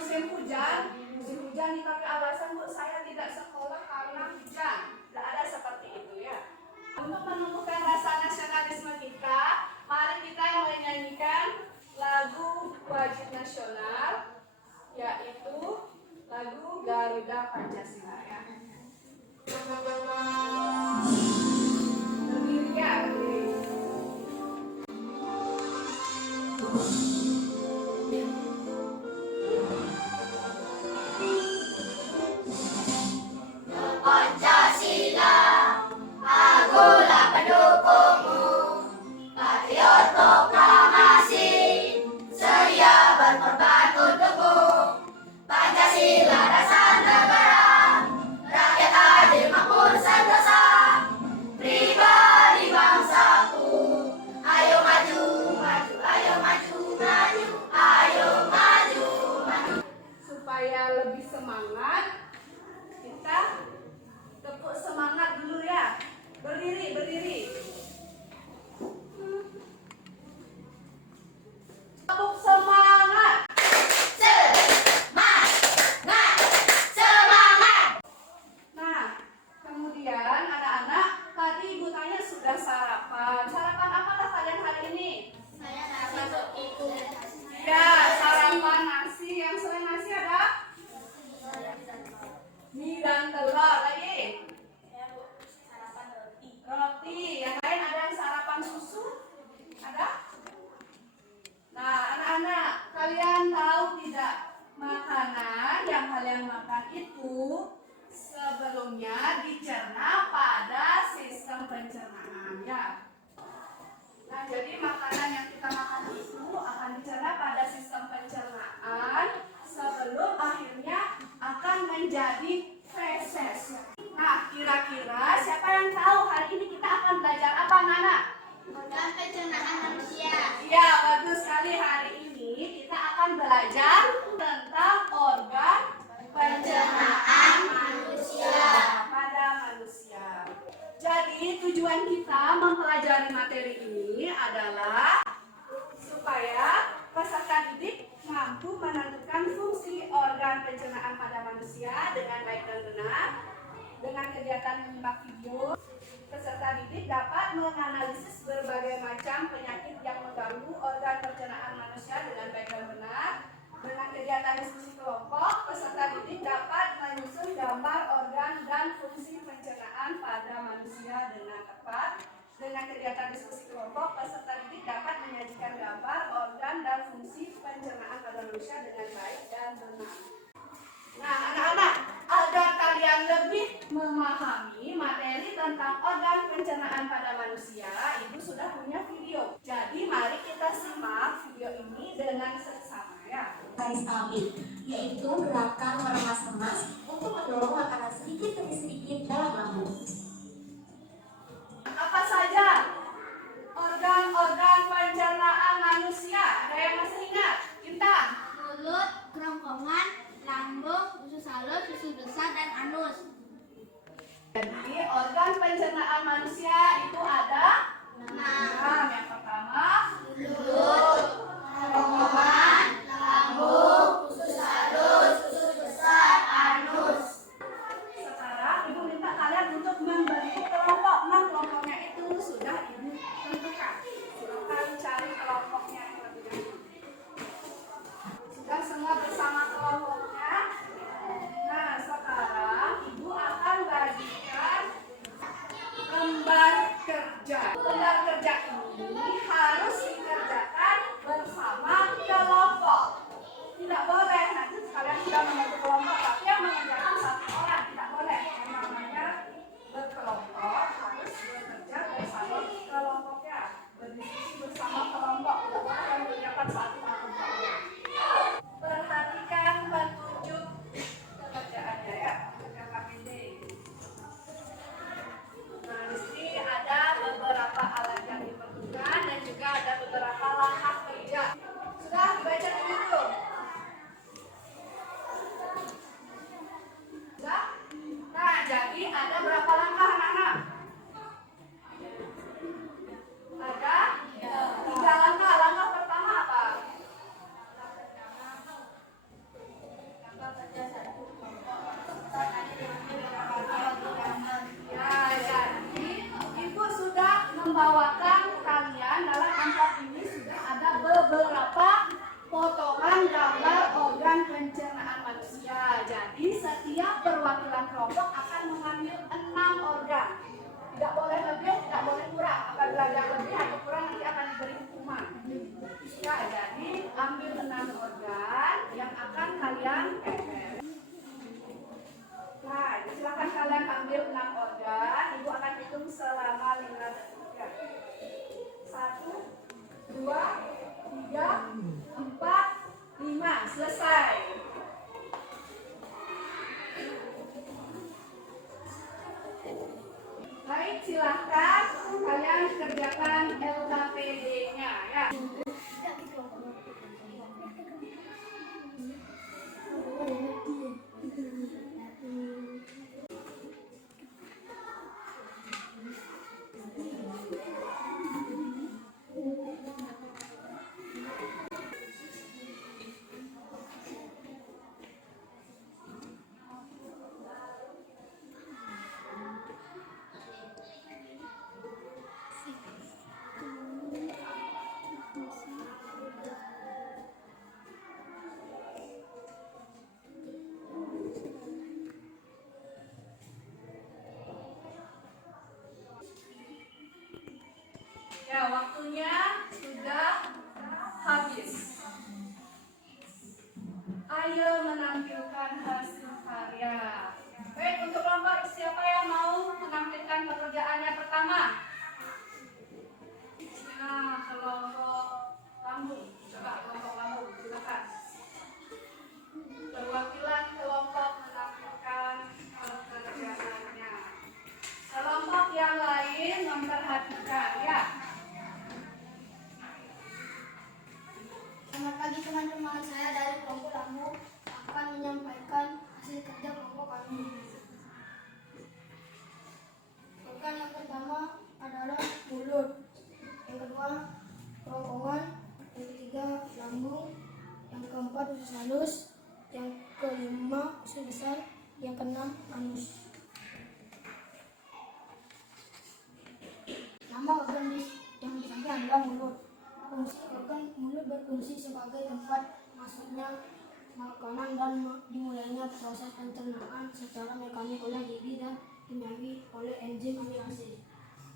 musim hujan dipakai alasan Bu saya tidak sekolah karena hujan. Tidak ada seperti itu ya. Untuk menumbuhkan rasa nasionalisme kita, mari kita menyanyikan lagu wajib nasional, yaitu lagu Garuda Pancasila ya. Berdiri ya, berdiri. Pancasila, akulah pendukungmu, patriot proklamasi, sedia berkorban untukmu. Pancasila dasar negara, rakyat adil makmur sentosa, pribadi bangsaku. Ayo maju, maju, ayo maju, maju, ayo maju, maju. Supaya lebih semangat, kita tepuk semangat dulu ya. Berdiri, berdiri. Tepuk semangat. Semangat, semangat. Nah, kemudian anak-anak, tadi ibu tanya sudah sarapan. Sarapan apakah kalian hari ini? Saya nasi itu. Ya, sarapan nasi. Yang selain nasi ada? Mie dan telur lagi. Sarapan roti. Roti. Yang lain ada yang sarapan susu? Ada? Nah, anak-anak, kalian tahu tidak makanan yang kalian makan itu sebelumnya dicerna pada sistem pencernaan ya. Nah, jadi makanan yang kita makan itu akan dicerna pada sistem pencernaan sebelum akhirnya akan menjadi feses. Nah, kira-kira siapa yang tahu hari ini kita akan belajar apa, Nana? Organ pencernaan manusia. Ya, bagus sekali. Hari ini kita akan belajar tentang organ pencernaan manusia. pada manusia. Jadi tujuan kita mempelajari materi ini adalah supaya peserta didik mampu menentukan fungsi organ pencernaan pada manusia dengan baik dan benar. Dengan kegiatan menyimak video, peserta didik dapat menganalisis berbagai macam penyakit yang mengganggu organ pencernaan manusia dengan baik dan benar. Dengan kegiatan diskusi kelompok, peserta didik dapat menyusun gambar organ dan fungsi pencernaan pada manusia dengan tepat. Dengan kegiatan diskusi kelompok, peserta didik dapat menyajikan gambar organ dan fungsi pencernaan pada manusia dengan baik dan benar. Nah, anak-anak, agar kalian lebih memahami materi tentang organ pencernaan pada manusia, Ibu sudah punya video. Jadi mari kita simak video ini dengan seksama ya. Garis kami, yaitu gerakan meremas-remas untuk mendorong makanan sedikit demi sedikit dalam lambung. Apa saja organ-organ pencernaan manusia? Ada yang masih ingat? Intan? Mulut, kerongkongan, lambung, usus halus, usus besar, dan anus. Jadi organ pencernaan manusia itu ada 6. Yang pertama, Mulut, kerongkongan, lambung, usus halus, usus besar, anus. sekarang Ibu minta kalian untuk membawakan kalian dalam amplop ini sudah ada beberapa potongan gambar organ pencernaan manusia. Jadi setiap perwakilan kelompok akan mengambil 6 organ. Tidak boleh lebih, tidak boleh kurang. Apabila ada lebih atau kurang nanti akan diberi hukuman. Ya, jadi ambil 6 organ yang akan kalian pepet. Nah, silakan kalian ambil 6 organ. Ibu akan hitung selama 5 detik. 1, 2, 3, 4, 5. Selesai. Baik, silahkan kalian kerjakan LKPD-nya ya. Ya, waktunya sudah habis. Ayo menampilkan hasil karya. Baik, untuk kelompok siapa yang mau menampilkan pekerjaannya pertama? Nah, kelompok lambung. Coba kelompok lambung, silakan. Perwakilan kelompok menampilkan pekerjaannya. Kelompok yang lain memperhatikan ya. Selamat pagi teman-teman, saya dari kelompok lambung akan menyampaikan hasil kerja kelompok kami. Organ yang pertama adalah mulut, yang kedua kerongkongan, yang ketiga lambung, yang keempat usus halus, yang kelima usus besar, yang keenam anus. Nama organ yang disampaikan adalah mulut. Organ mulut berfungsi sebagai tempat masuknya makanan dan dimulainya proses pencernaan secara mekanik oleh gigi dan kimiawi oleh enzim amilase.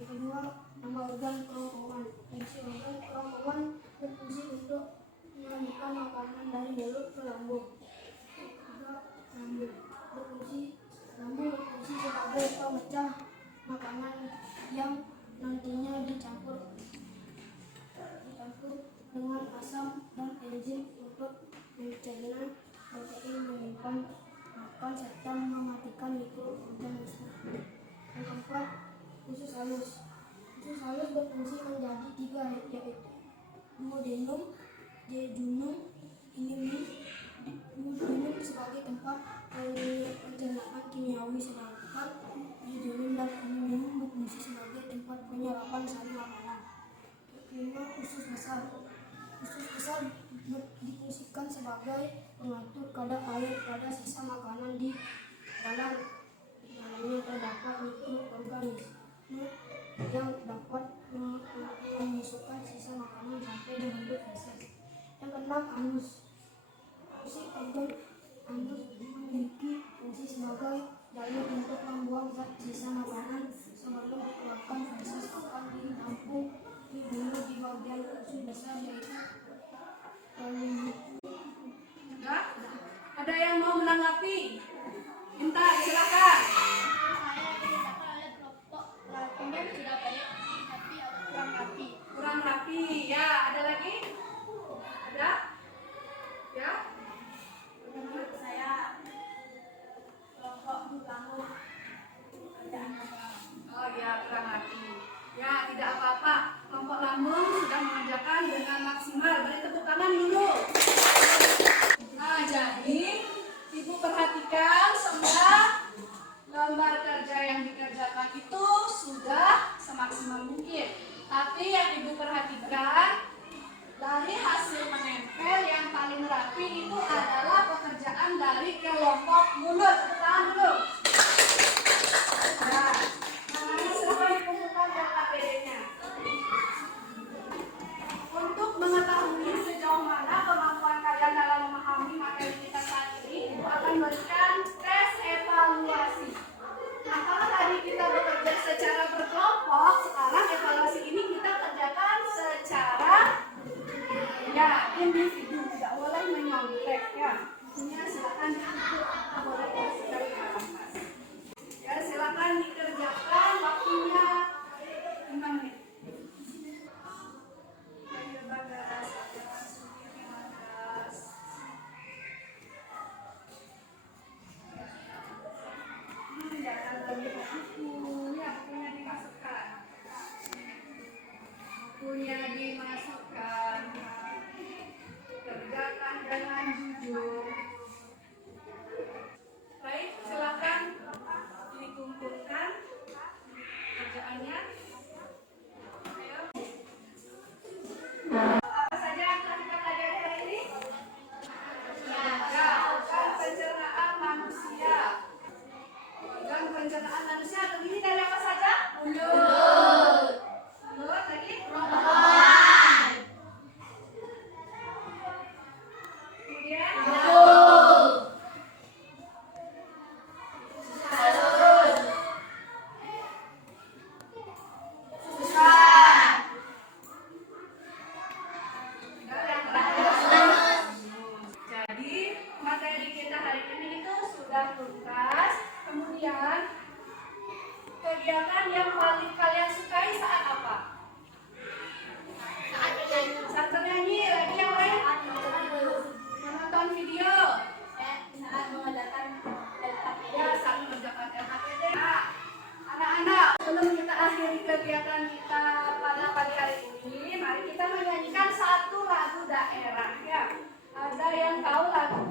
Yang kedua, nama organ kerongkongan. Fungsi organ kerongkongan berfungsi untuk mengalirkan makanan dari mulut ke lambung. Yang ketiga, lambung berfungsi sebagai pemecah makanan yang nantinya dicampur dengan asam dan enzim untuk mencerna protein, menyimpan makan serta mematikan mikroorganisme. Yang keempat, usus halus. Usus halus berfungsi menjadi 3 yaitu duodenum, jejunum, ileum. Duodenum sebagai tempat pencernaan kimiawi, sedangkan jejunum dan ileum berfungsi sebagai tempat penyerapan sari makanan. Kelima, usus besar. Usus besar difungsikan sebagai pengatur kadar air pada sisa makanan di dalamnya terdapat mikroorganisme yang dapat memasukkan sisa makanan sampai dibentuk feses. Yang keenam, anus. Fungsi organ anus memiliki fungsi sebagai jalur untuk membuang zat sisa makanan sebelum dikeluarkan feses akan ditampung dulu di bagian usus besar yaitu Ada yang mau menanggapi? Minta, silakan. saya didapat oleh kelompok lambung sudah banyak tapi agak kurang rapi. Kurang rapi. Ya, ada lagi? Ada? Ya? Menurut saya kelompok lambung kerjaan kurang. Oh ya, kurang rapi. Ya, tidak apa-apa. Kelompok lambung sudah mengerjakan dengan maksimal. Beri tepuk tangan dulu. Nah, jadi Ibu perhatikan semua gambar kerja yang dikerjakan itu sudah semaksimal mungkin. Tapi yang Ibu perhatikan dari hasil menempel yang paling rapi itu adalah pekerjaan dari kelompok mulut. Tepuk tangan dulu. Nah, silahkan dikumpulkan LKPD-nya. nyontek ya. Punya silakan diikuti atau boleh sekali nafas. Ya silakan dikerjakan waktunya 5 menit. Ayo Bagas, Bagas. Jangan terlihat bukunya, bukunya dimasukkan. Bukunya dimasukkan. Kerjakan dengan jujur. Baik, silakan dikumpulkan kerjaannya. Ayo. Apa saja yang telah kita pelajari hari ini? Ya, organ pencernaan manusia. Organ pencernaan manusia terdiri dari apa saja? Mulut. Mulut lagi? Kerongkongan. Kemudian? Jadi materi kita hari ini itu sudah tuntas. Kemudian kegiatan yang paling kalian sukai saat apa? Saat bernyanyi. Lagi yang lain? Menonton video. Saat mengadakan Ya, saat mengerjakan LKPD. Nah, anak-anak, sebelum kita akhiri kegiatan kita pada pagi hari ini, mari kita menyanyikan satu lagu daerah ya. Ada yang tahu lagu